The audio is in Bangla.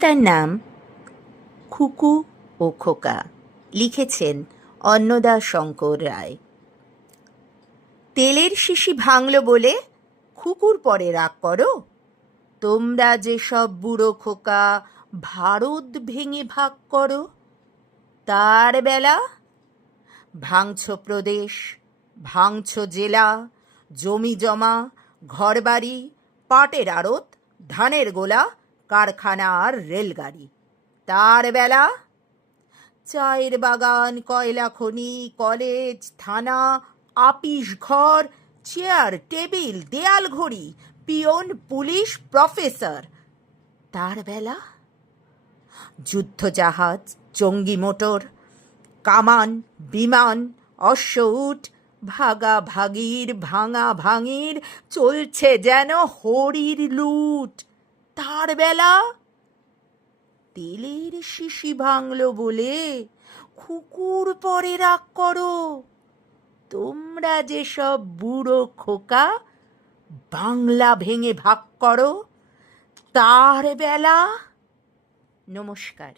তার নাম খুকু ও খোকা। লিখেছেন অন্নদা শঙ্কর রায়। তেলের শিশি ভাঙল বলে খুকুর পরে রাগ করো? তোমরা যেসব বুড়ো খোকা ভারত ভেঙে ভাগ করো, তার বেলা ভাঙছ প্রদেশ, ভাঙছ জেলা, জমি জমা, ঘরবাড়ি, পাটের আড়ত, ধানের গোলা, কারখানা আর রেলগাড়ি, তার বেলা চায়ের বাগান, কয়লা খনি, কলেজ, থানা, আপিস ঘর, চেয়ার টেবিল, দেয়াল ঘড়ি, পিয়ন, পুলিশ, প্রফেসর, তার বেলা যুদ্ধজাহাজ, জঙ্গি মোটর, কামান, বিমান, অশ্বউট, ভাগাভাগির, ভাঙা ভাঙির, চলছে যেন হরির লুট, তার বেলা তেলের শিশি ভাঙল বলে খুকুর পরে রাগ করো? তোমরা যেসব বুড়ো খোকা বাংলা ভেঙে ভাগ করো, তার বেলা। নমস্কার।